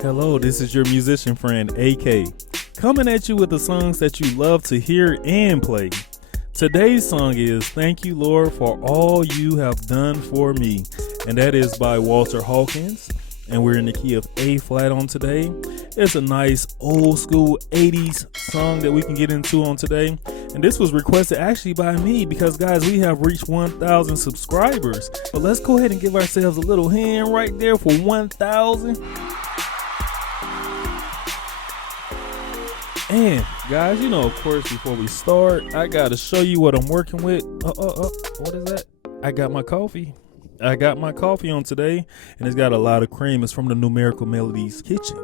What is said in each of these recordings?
Hello, this is your musician friend AK, coming at you with the songs that you love to hear and play. Today's song is Thank You Lord for All You Have Done For Me, and that is by Walter Hawkins, and we're in the key of A flat on today. It's a nice old school 80s song that we can get into on today, and this was requested actually by me because guys, we have reached 1,000 subscribers. But let's go ahead and give ourselves a little hand right there for 1,000. And guys, you know, of course, before we start, I gotta show you what I'm working with. What is that? I got my coffee on today, and it's got a lot of cream. It's from the Numerical Melodies kitchen.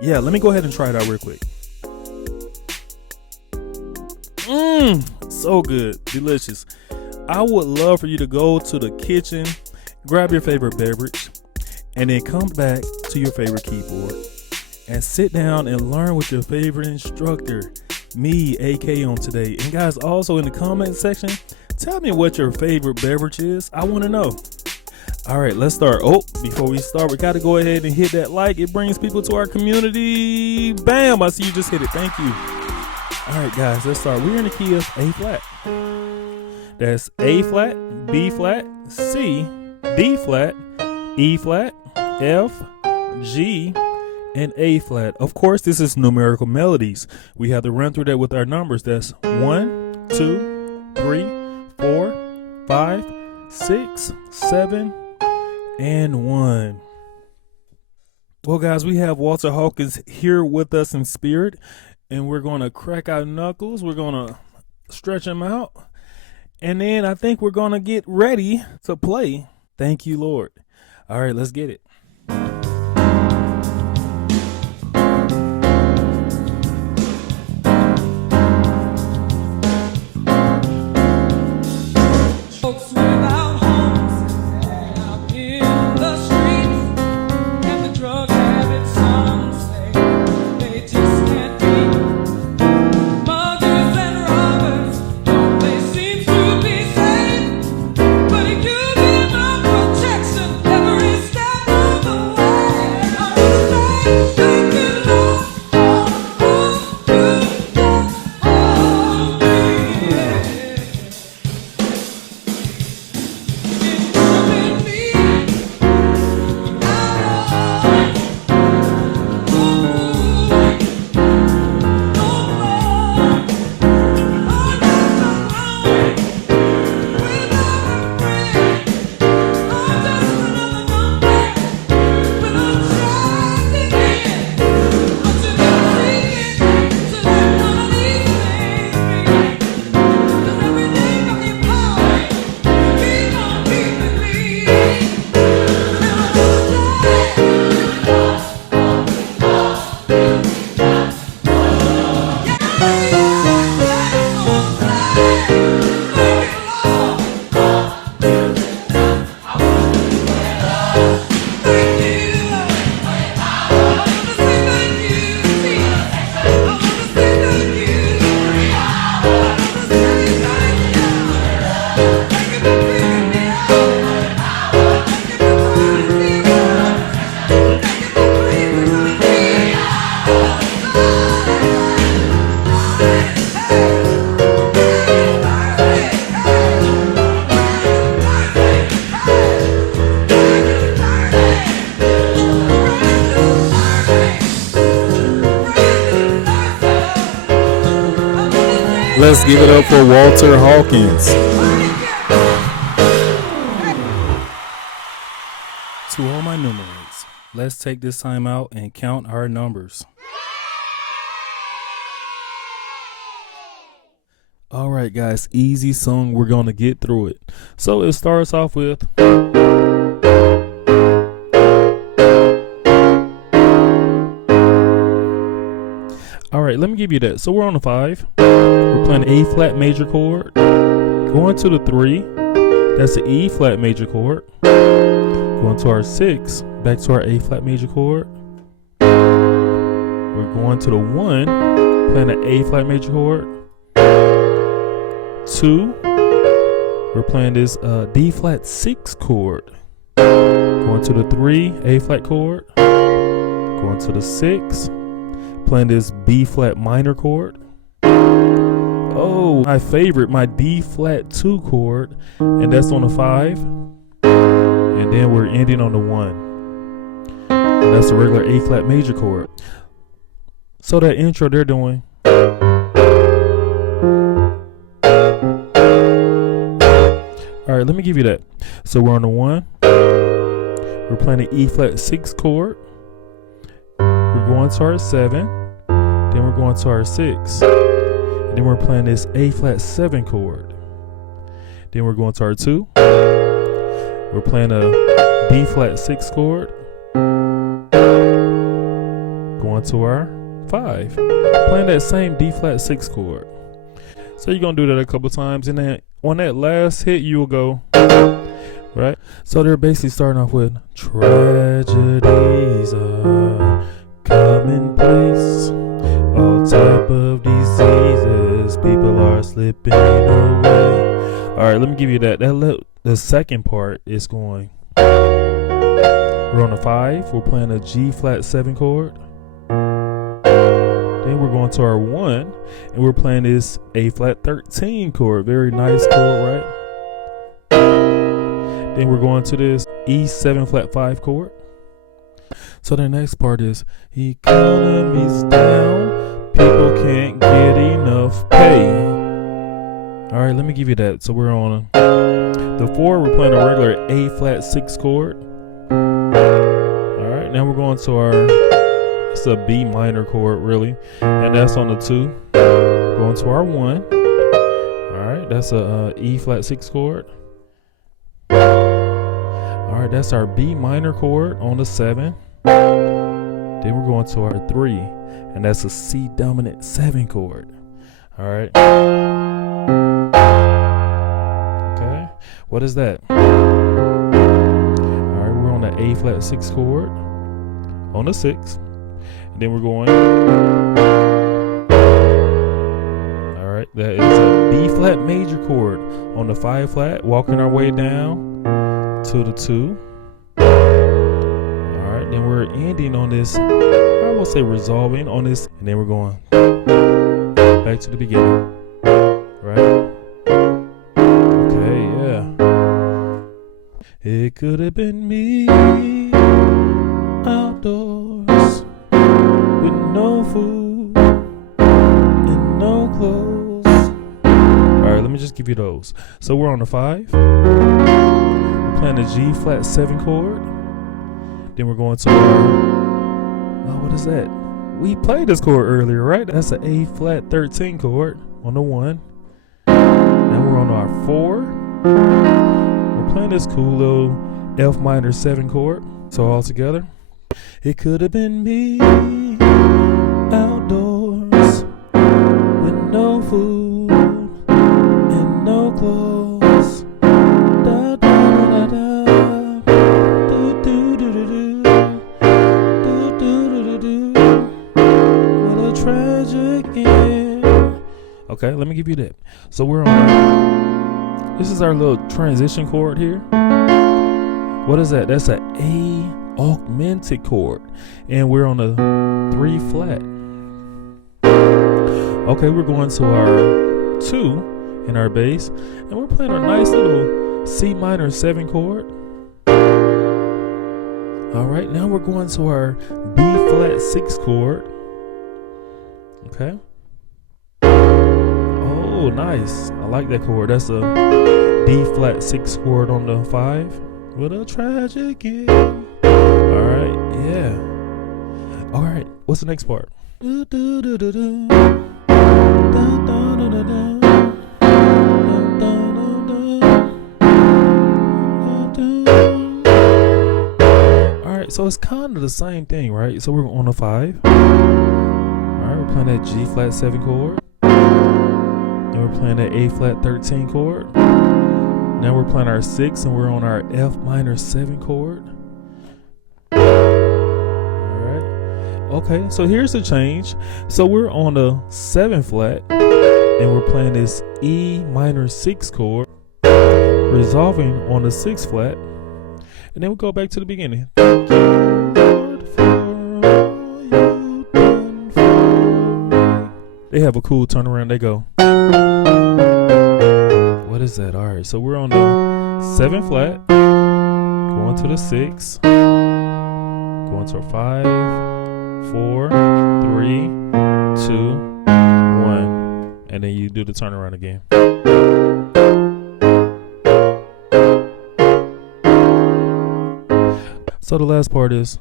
Yeah, let me go ahead and try it out real quick. So good, delicious. I would love for you to go to the kitchen, grab your favorite beverage, and then come back to your favorite keyboard and sit down and learn with your favorite instructor, me, AK, on today. And guys, also in the comment section, tell me what your favorite beverage is. I want to know. All right, let's start. Before we start, we got to go ahead and hit that like. It brings people to our community. Bam, I see you just hit it. Thank you. All right, guys, let's start. We're in the key of A flat. That's A flat, B flat, C, D flat, E flat, F, G, and A flat. Of course, this is Numerical Melodies. We have to run through that with our numbers. That's 1, 2, 3, 4, 5, 6, 7, and 1. Well, guys, we have Walter Hawkins here with us in spirit, and we're going to crack our knuckles. We're going to stretch them out, and then I think we're going to get ready to play Thank You, Lord. All right, let's get it. Let's give it up for Walter Hawkins. To all my numerates, let's take this time out and count our numbers. All right, guys, easy song. We're going to get through it. So it starts off with... All right, let me give you that. So we're on the 5. We're playing A flat major chord. Going to the 3. That's the E flat major chord. Going to our 6. Back to our A flat major chord. We're going to the 1. Playing the A flat major chord. 2. We're playing this D flat 6 chord. Going to the 3 A flat chord. Going to the 6, playing this B flat minor chord. Oh, my favorite, my D flat 2 chord, and that's on the 5. And then we're ending on the 1. And that's a regular A flat major chord. So that intro they're doing. All right, let me give you that. So we're on the 1. We're playing the E flat 6 chord. We're going to our 7. Then we're going to our 6. And then we're playing this A flat 7 chord. Then we're going to our 2. We're playing a D flat 6 chord. Going to our 5. Playing that same D flat 6 chord. So you're going to do that a couple times, and then on that last hit you will go, right? So they're basically starting off with tragedies are commonplace, all type of diseases, people are slipping away. All right, let me give you that. The second part is going, we're on the 5, we're playing a G flat 7 chord. Then we're going to our 1, and we're playing this A flat 13 chord. Very nice chord, right? Then we're going to this E 7 flat 5 chord. So the next part is, economy's down, people can't get enough pay. All right, let me give you that. So we're on the 4, we're playing a regular A flat 6 chord. All right, now we're going to our, it's a B minor chord really, and that's on the 2. Going to our 1. All right, that's a E flat 6 chord. All right, that's our B minor chord on the 7. Then we're going to our 3, and that's a C dominant 7 chord. All right. Okay, what is that? All right, we're on the A flat 6 chord on the 6. And then we're going, all right, that is a B flat major chord on the 5 flat, walking our way down to the 2. All right, then we're ending on this, I will say resolving on this, and then we're going back to the beginning, right? Okay, yeah. It could have been me outdoors, no food and no clothes. All right, let me just give you those. So we're on the 5. We're playing the G flat 7 chord. Then we're going to our, what is that? We played this chord earlier, right? That's an A flat 13 chord on the 1. Now we're on our 4. We're playing this cool little F minor 7 chord. So all together, it could have been me outdoors with no food and no clothes. Da, da, da, da, do, do, do, do, do, do, do, do, do. What a tragic end. Okay, let me give you that. So we're on, this is our little transition chord here. What is that? That's an A augmented chord, and we're on a 3 flat. Okay, we're going to our 2 in our bass, and we're playing our nice little C minor 7 chord. All right, now we're going to our B flat 6 chord. Okay. Oh, nice. I like that chord. That's a D flat 6 chord on the 5. What a tragic end. All right, yeah. All right, what's the next part? Do, do, do, do, do. Da, da, da, da, da. Da, da, da, da. Da, da. All right, so it's kind of the same thing, right? So we're on a 5. All right, we're playing that G flat 7 chord. Then we're playing that A flat 13 chord. Now we're playing our 6, and we're on our F minor 7 chord. Okay, so here's the change. So we're on the 7 flat, and we're playing this E minor 6 chord, resolving on the 6 flat, and then we go back to the beginning. Thank you, Lord, for all They have a cool turnaround. They go, what is that? All right, so we're on the 7 flat, going to the 6, going to a 5, 4, 3, 2, 1, and then you do the turnaround again. So the last part is,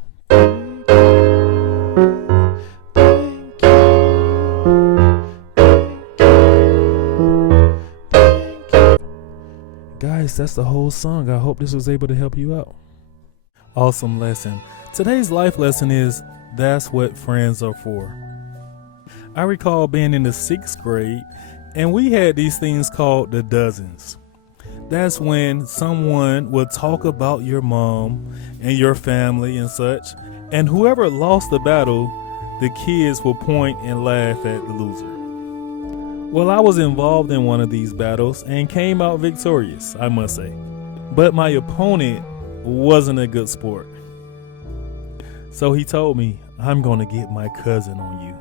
guys, that's the whole song. I hope this was able to help you out. Awesome lesson. Today's life lesson is, that's what friends are for. I recall being in the 6th grade, and we had these things called the dozens. That's when someone would talk about your mom and your family and such, and whoever lost the battle, the kids will point and laugh at the loser. Well, I was involved in one of these battles and came out victorious, I must say. But my opponent wasn't a good sport. So he told me, I'm gonna get my cousin on you.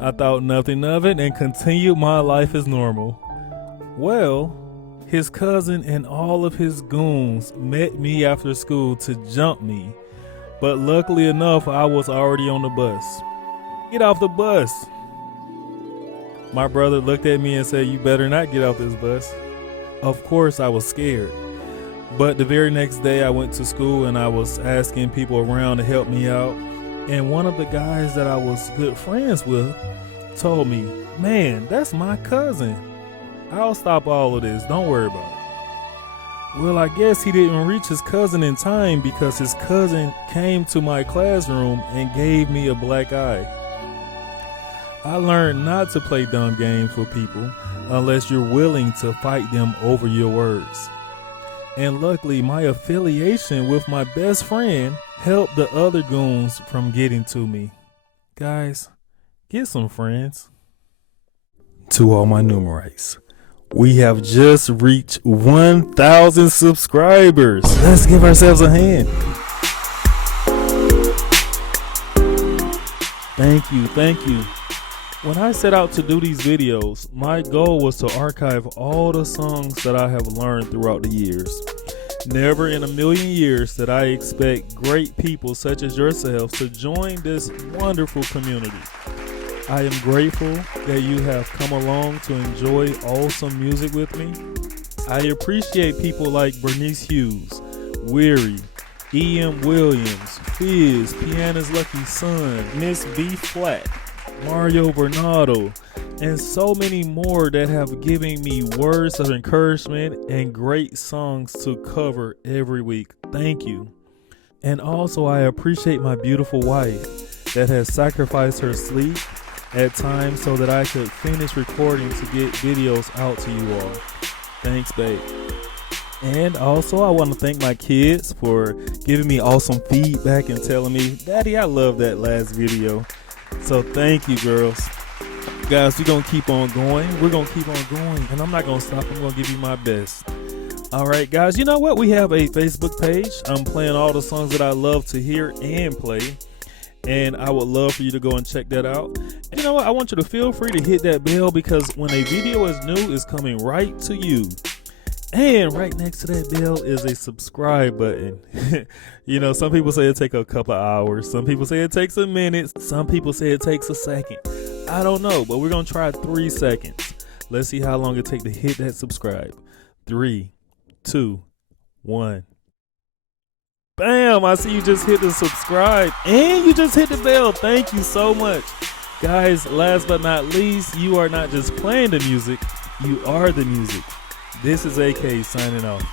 I thought nothing of it and continued my life as normal. Well, his cousin and all of his goons met me after school to jump me, but luckily enough, I was already on the bus. Get off the bus. My brother looked at me and said, you better not get off this bus. Of course, I was scared. But the very next day I went to school and I was asking people around to help me out. And one of the guys that I was good friends with told me, man, that's my cousin. I'll stop all of this. Don't worry about it. Well, I guess he didn't reach his cousin in time because his cousin came to my classroom and gave me a black eye. I learned not to play dumb games with people unless you're willing to fight them over your words. And luckily, my affiliation with my best friend helped the other goons from getting to me. Guys, get some friends. To all my numerites, we have just reached 1,000 subscribers. Let's give ourselves a hand. Thank you. When I set out to do these videos, my goal was to archive all the songs that I have learned throughout the years. Never in a million years did I expect great people such as yourselves to join this wonderful community. I am grateful that you have come along to enjoy awesome music with me. I appreciate people like Bernice Hughes, Weary, E.M. Williams, Fizz, Piana's Lucky Son, Miss B Flat, Mario Bernardo, and so many more that have given me words of encouragement and great songs to cover every week. Thank you. And also I appreciate my beautiful wife that has sacrificed her sleep at times so that I could finish recording to get videos out to you all. Thanks, babe. And also I want to thank my kids for giving me awesome feedback and telling me, Daddy, I love that last video. So thank you, girls. Guys, we're going to keep on going. We're going to keep on going. And I'm not going to stop. I'm going to give you my best. All right, guys. You know what? We have a Facebook page. I'm playing all the songs that I love to hear and play. And I would love for you to go and check that out. And you know what? I want you to feel free to hit that bell because when a video is new, it's coming right to you. And right next to that bell is a subscribe button. You know, some people say it takes a couple of hours. Some people say it takes a minute. Some people say it takes a second. I don't know, but we're going to try 3 seconds. Let's see how long it takes to hit that subscribe. 3, 2, 1. Bam! I see you just hit the subscribe and you just hit the bell. Thank you so much. Guys, last but not least, you are not just playing the music. You are the music. This is AK signing off.